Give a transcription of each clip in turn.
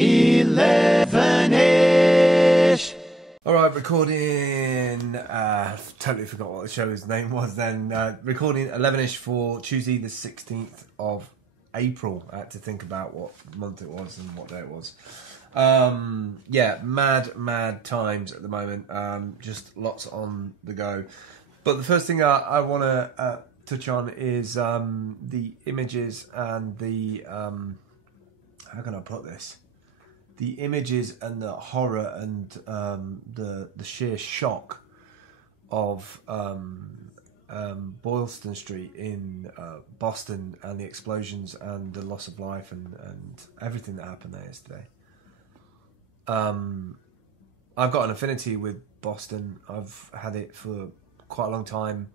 elevenish. All right, recording. Totally forgot what the show's name was then. Recording 11ish for Tuesday, the 16th of April. I had to think about what month it was and what day it was. Yeah, mad times at the moment. Just lots on the go. But the first thing I want to touch on is the images and the how can I put this? The images and the horror and the sheer shock of Boylston Street in Boston and the explosions and the loss of life and everything that happened there yesterday. I've got an affinity with Boston. I've had it for quite a long time.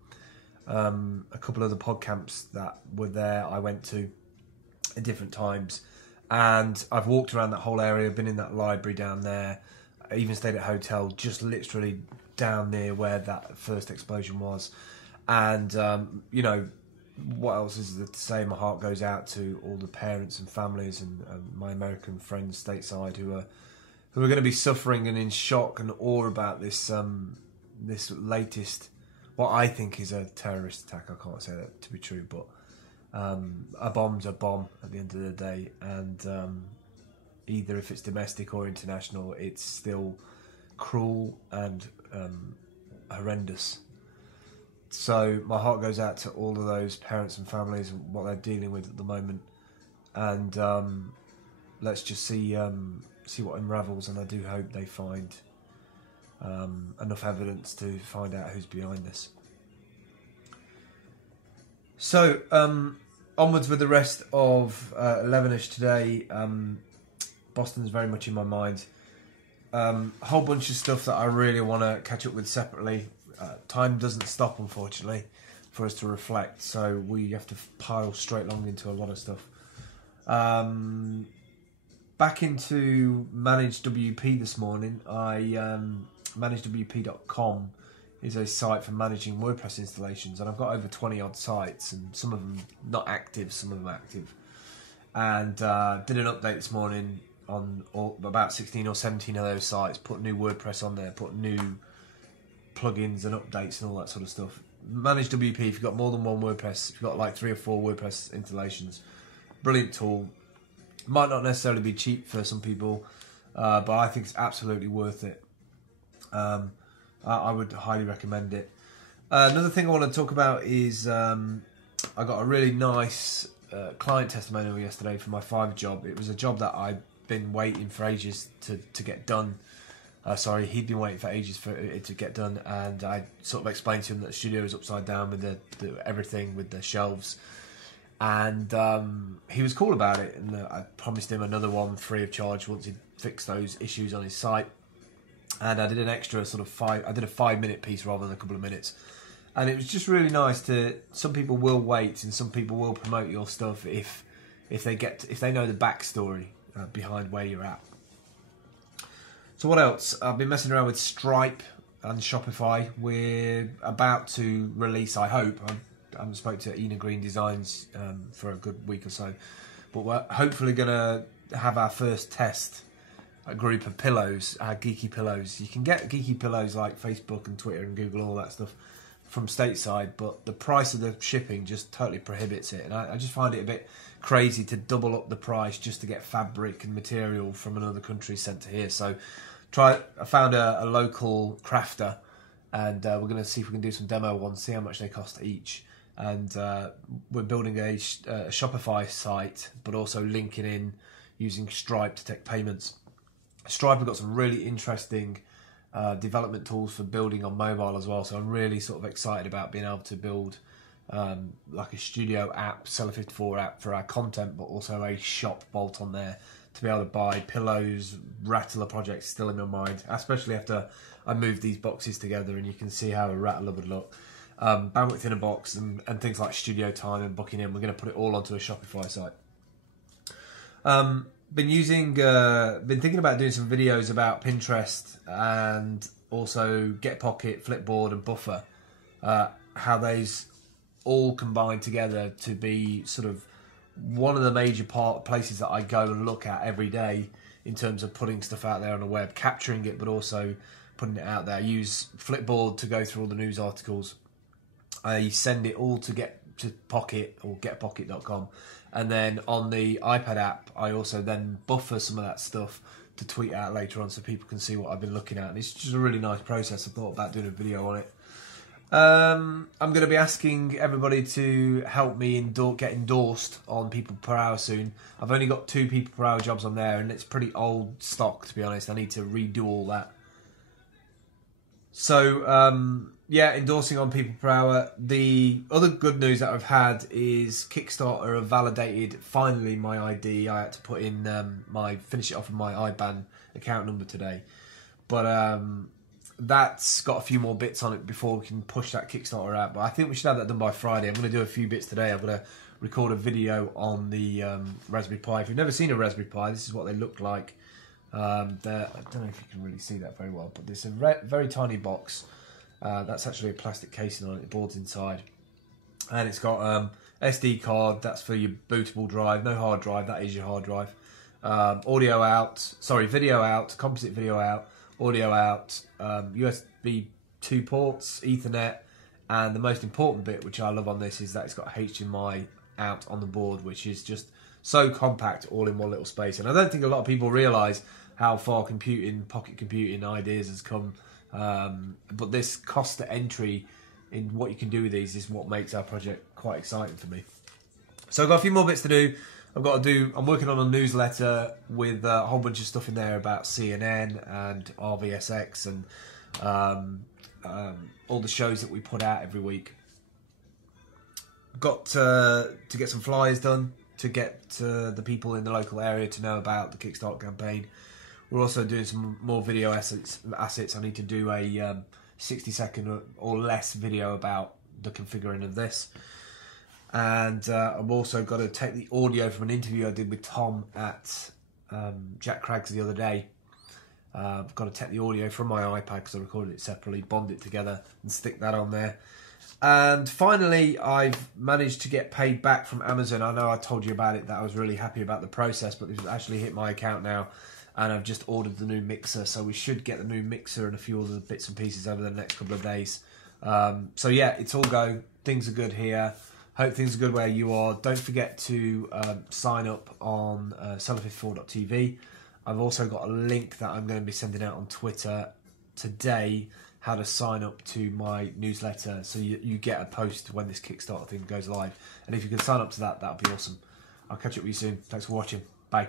A couple of the pod camps that were there I went to at different times. And I've walked around that whole area, been in that library down there. I even stayed at a hotel just literally down near where that first explosion was. And, you know, what else is there to say? My heart goes out to all the parents and families and my American friends stateside who are going to be suffering and in shock and awe about this this latest, what I think is a terrorist attack. I can't say that to be true, but a bomb's a bomb at the end of the day, and either if it's domestic or international, it's still cruel and horrendous. So my heart goes out to all of those parents and families and what they're dealing with at the moment, and let's just see what unravels, and I do hope they find enough evidence to find out who's behind this. So, onwards with the rest of 11ish today. Boston's very much in my mind. A whole bunch of stuff that I really want to catch up with separately. Time doesn't stop, unfortunately, for us to reflect, so we have to pile straight along into a lot of stuff. Back into managewp this morning. managewp.com is a site for managing WordPress installations, and I've got over 20 odd sites, and some of them not active, some of them active. And did an update this morning on about 16 or 17 of those sites, put new WordPress on there, put new plugins and updates and all that sort of stuff. ManageWP, if you've got more than one WordPress, if you've got like 3 or 4 WordPress installations, brilliant tool. Might not necessarily be cheap for some people, but I think it's absolutely worth it. I would highly recommend it. Another thing I want to talk about is I got a really nice client testimonial yesterday for my Fiverr job. It was a job that I've been waiting for ages to get done. Sorry, he'd been waiting for ages for it to get done, and I sort of explained to him that the studio is upside down with the everything with the shelves. And he was cool about it, and I promised him another one free of charge once he'd fixed those issues on his site. And I did an extra sort of I did a 5-minute piece rather than a couple of minutes. And it was just really nice to, some people will wait and some people will promote your stuff if they know the backstory behind where you're at. So what else? I've been messing around with Stripe and Shopify. We're about to release, I hope. I haven't spoken to Ina Green Designs for a good week or so, but we're hopefully going to have our first test. A group of pillows, geeky pillows. You can get geeky pillows like Facebook and Twitter and Google and all that stuff from stateside, but the price of the shipping just totally prohibits it. And I just find it a bit crazy to double up the price just to get fabric and material from another country sent to here. So I found a local crafter, and we're going to see if we can do some demo ones, see how much they cost each. And we're building a Shopify site, but also linking in using Stripe to take payments. Stripe have got some really interesting development tools for building on mobile as well, so I'm really sort of excited about being able to build like a studio app, Seller 54 app for our content, but also a shop bolt on there to be able to buy pillows, Rattler projects still in my mind, especially after I moved these boxes together, and you can see how a Rattler would look. Bandwidth in a box and things like studio time and booking in, we're going to put it all onto a Shopify site. Been thinking about doing some videos about Pinterest and also Getpocket, Flipboard and Buffer, how those all combine together to be sort of one of the major places that I go and look at every day in terms of putting stuff out there on the web, capturing it, but also putting it out there. I use Flipboard to go through all the news articles. I send it all to Pocket or getpocket.com, and then on the iPad app I also then buffer some of that stuff to tweet out later on so people can see what I've been looking at, and it's just a really nice process. I thought about doing a video on it. I'm going to be asking everybody to help me get endorsed on People Per Hour soon. I've only got 2 People Per Hour jobs on there, and it's pretty old stock, to be honest. I need to redo all that. So, yeah, endorsing on People Per Hour. The other good news that I've had is Kickstarter have validated, finally, my ID. I had to put in finish it off with my IBAN account number today. But that's got a few more bits on it before we can push that Kickstarter out. But I think we should have that done by Friday. I'm going to do a few bits today. I'm going to record a video on the Raspberry Pi. If you've never seen a Raspberry Pi, this is what they look like. I don't know if you can really see that very well, but it's a very tiny box. That's actually a plastic casing on it, boards inside. And it's got SD card, that's for your bootable drive, no hard drive, that is your hard drive. Video out, composite video out, audio out, USB 2 ports, Ethernet, and the most important bit, which I love on this, is that it's got HDMI out on the board, which is just so compact, all in one little space. And I don't think a lot of people realise how far pocket computing ideas has come. But this cost to entry in what you can do with these is what makes our project quite exciting for me. So I've got a few more bits to do. I'm working on a newsletter with a whole bunch of stuff in there about CNN and RVSX and all the shows that we put out every week. Got to get some flyers done to get the people in the local area to know about the Kickstarter campaign. We're also doing some more video assets. I need to do a 60-second or less video about the configuring of this. And I've also got to take the audio from an interview I did with Tom at Jack Craig's the other day. I've got to take the audio from my iPad because I recorded it separately, bond it together and stick that on there. And finally, I've managed to get paid back from Amazon. I know I told you about it, that I was really happy about the process, but this has actually hit my account now. And I've just ordered the new mixer, so we should get the new mixer and a few other bits and pieces over the next couple of days. So yeah, it's all go. Things are good here. Hope things are good where you are. Don't forget to sign up on seller54.tv. I've also got a link that I'm going to be sending out on Twitter today, how to sign up to my newsletter, so you get a post when this Kickstarter thing goes live. And if you can sign up to that, that would be awesome. I'll catch up with you soon. Thanks for watching. Bye.